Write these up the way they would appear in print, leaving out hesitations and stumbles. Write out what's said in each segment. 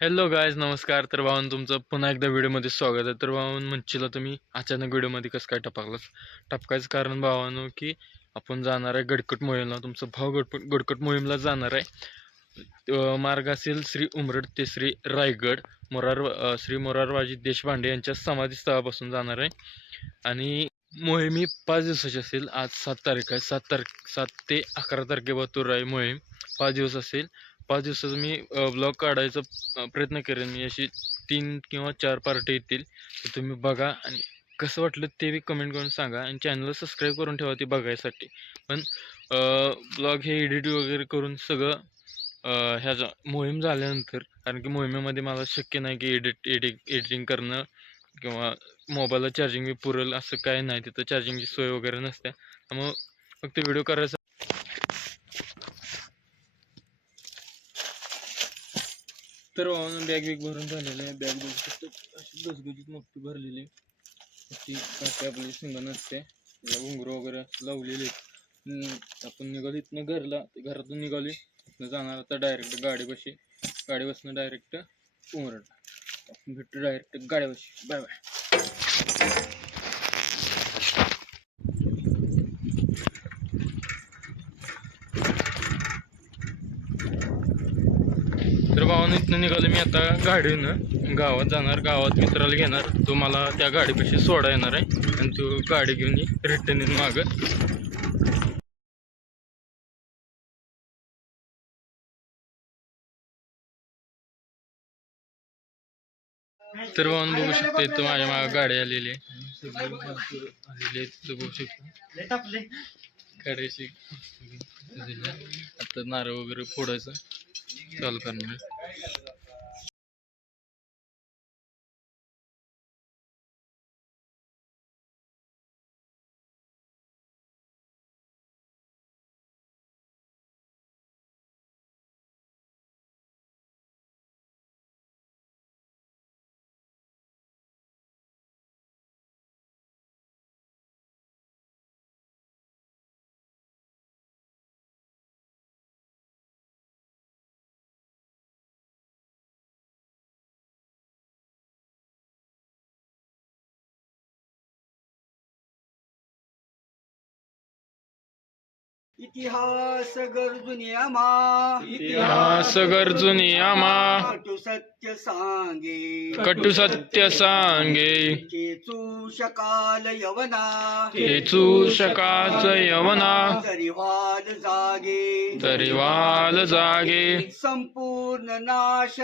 Hello guys नमस्कार. तर भावानं तुमचं पुन्हा एकदा व्हिडिओमध्ये स्वागत आहे. तर भावानं म्हणशीला तुम्ही अचानक व्हिडिओमध्ये कसं काय टपकलास? टपकायचं कारण भावानं की आपण जाणार आहे गडकट मोहीमला. तुमचा भाऊ गडकट मोहीमला जाणार आहे. मार्ग असेल श्री उमरड ते श्री रायगड. श्री मोरारबाजी देशपांडे यांच्या समाधीस्थळापासून जाणार आहे. आणि मोहीम ही 5 दिवसाची असेल. आज 7 तारीख आहे. 7 ते 11 तारखेपर्यंत आहे मोहीम. 5 दिवस असेल. 5 दिवसाचा मी ब्लॉग काढायचा प्रयत्न करेन. मी अशी 3 किंवा 4 पार्टी येतील. तर तुम्ही बघा आणि कसं वाटलं ते बी कमेंट करून सांगा आणि चॅनलला सबस्क्राईब करून ठेवा ते बघायसाठी. पण ब्लॉग हे एडिट वगैरे करून सगळं ह्याचा मोहीम झाल्यानंतर, कारण की मोहिमेमध्ये मला शक्य नाही की एडिटिंग करणं किंवा मोबाईलला चार्जिंग बी पुरेल असं काय नाही. तिथं चार्जिंगची सोय वगैरे नसते. त्यामुळं फक्त व्हिडिओ करायचा. तर बॅग भरून झालेलं आहे. बॅग बघू शकतो अशी गजगजीत मोठी भरलेली आहे. ती काठी आपली शिंगा नसते, तिला घुंगरू वगैरे लावलेले आहेत. आपण निघालो इथनं घरातून निघालो. इथनं जाणार आता डायरेक्ट गाडी बसणं डायरेक्ट उमरड. आपण भेटतो डायरेक्ट गाडीपाशी. Bye bye. तर भावानं इथनं निघालो मी आता गाडीनं गावात जाणार. गावात मित्राला घेणार. तो मला त्या गाडीपाशी सोडा येणार आहे आणि तो गाडी घेऊन रिटर्न येईन मागं. तर भावानं बघू शकता इथं माझ्या मागं गाडी आलेली आहे. आलेले बघू शकतो गाडीची. आता नारळ वगैरे फोडायचं चालू करणार. इतिहास गरजुनी आम्हा कटु सत्य सांगे कटू सत्य सांगे खेचू शकाल यवना खेचू शकाच यवना तरी वाल जागे संपूर्ण नाश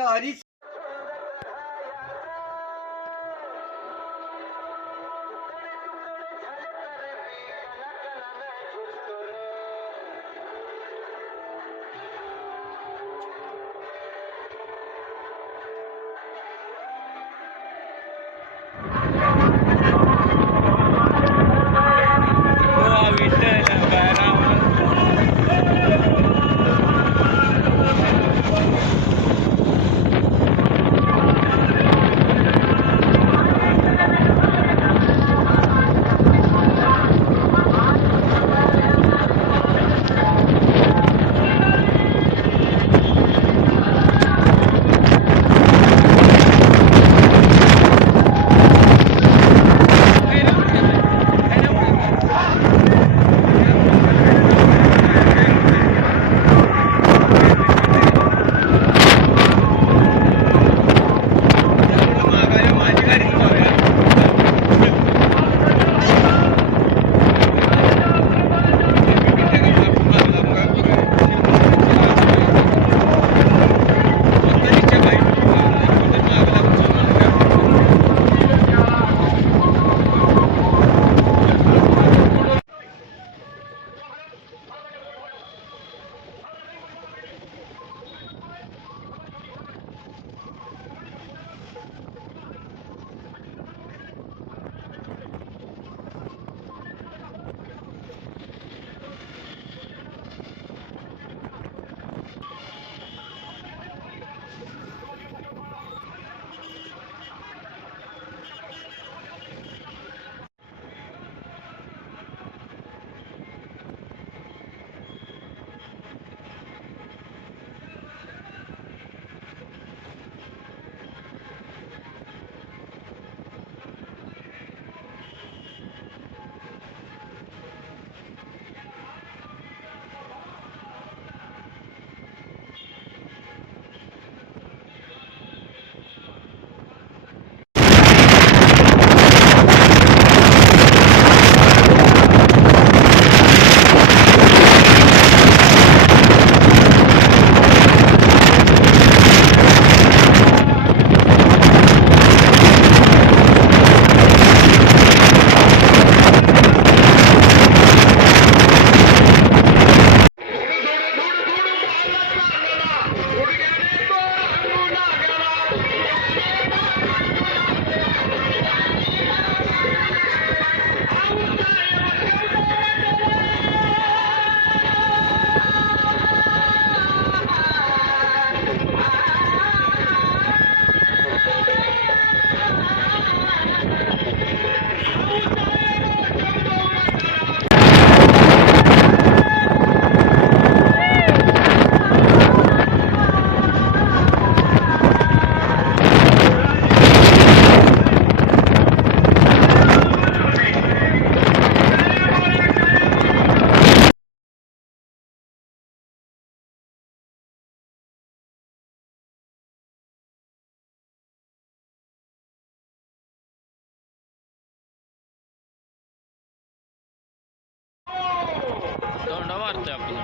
तोंडा मारतोय आपलं.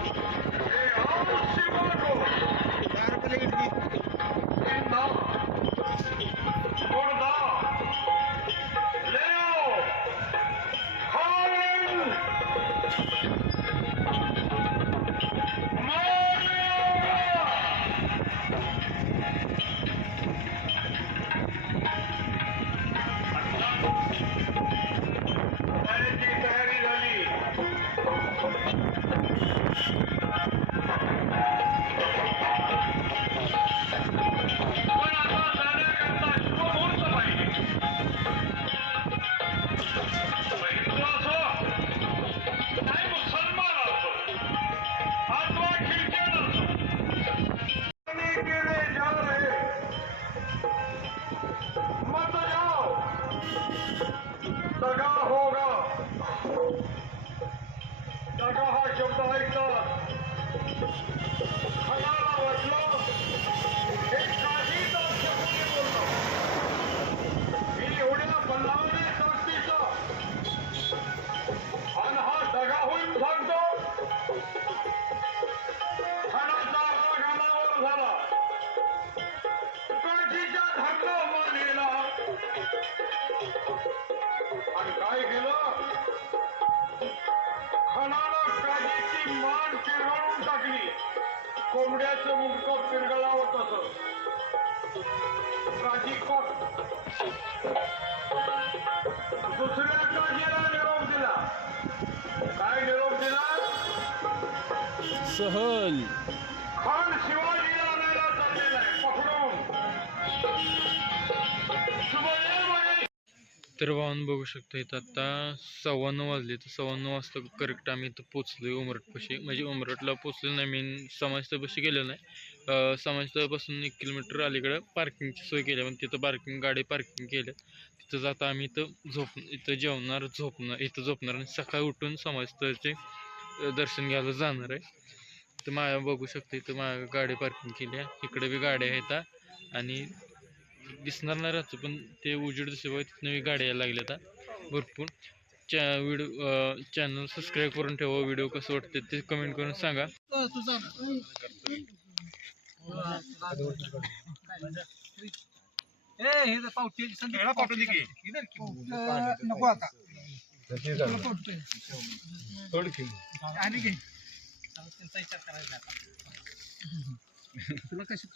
तयारी झाली. पण आता जाण्याकरता शुभमुहूर्त पाहिजे. हिंदू असो नाही मुसलमान असो अथवा ख्रिश्चन असो केले जा रहे मत जाओ दगा होगा. दगा हा शब्द ऐकतात मनाला वाटलं हे काहीच शब्द बोलतो. मी एवढ्या बल्लाने ताकदीचा आणि हा दगा होऊन सांगतो. खणाचा राग अनावर झाला. काठीच्या धाकला मानेला आणि काय केलं. खणानं काजीची मान पिरगळून टाकली. कोंबड्याचं मुंडकं पिरगळावं तसं. काजी कॉक दुसऱ्या काजीला निरोप दिला. काय निरोप दिला. सहल. खान शिवाजीला आणायला चाललेला आहे पकडून. शुभदेव म्हणे. तर वाहन बघू शकता इथं आता 9:15 वाजले. तर 9:15 वाजता करेक्ट आम्ही इथं पोचलोय उमरटपाशी. म्हणजे उमरटला पोचलो नाही, मेन समाजस्थळपाशी गेलेलो नाही. समाजस्थळापासून 1 किलोमीटर अलीकडं पार्किंगची सोय केली. पण तिथं गाडी पार्किंग केल्या. तिथंच आता आम्ही इथं जेवणार झोपणार आणि सकाळी उठून समाजस्थळचे दर्शन घ्यायला जाणार आहे. तर माया बघू शकते इथं माया गाडी पार्किंग केली आहे. इकडे बी गाड्या आहेत आणि दिसणार नाही राहतो पण ते उजेड दिसत तिथनं गाड्या यायला लागल्या आता भरपूर. चॅनल सबस्क्राईब करून ठेवा. व्हिडिओ कसं वाटते ते कमेंट करून सांगा. नको आता तुला कशी